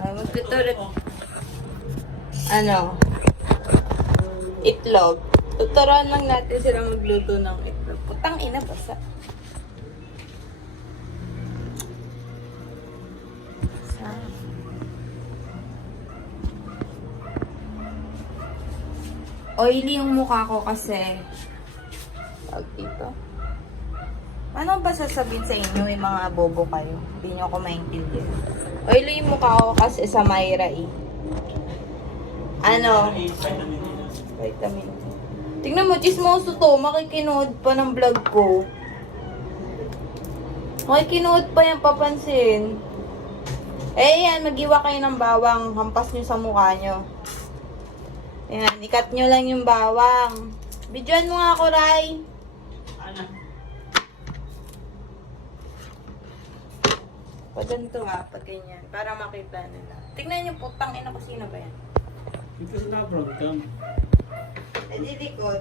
Magtutuloy. Ano? Itlog. Tuturuan lang natin sila magluto ng itlog. Putang ina, basa. Oily yung mukha ko kasi. Tawag dito. Ano ba sasabihin sa inyo, may mga bobo kayo? Hindi nyo ako maintindihan. Oily yung mukha ko kasi sa Myra E. Ano? Vitamin. Tingnan mo, chismoso to. Makikinood pa ng vlog ko. Makikinood pa yan, papansin. Eh, yan. Mag-iwa kayo ng bawang. Hampas nyo sa mukha nyo. Ayan, ikat nyo lang yung bawang. Bidyoan mo nga ako, Ray. Ano? Pag ganito nga, pag ganyan. Para makita nila. Tignan nyo, putang ina ko, sino ba yan? Ito na program. Eh, di likod.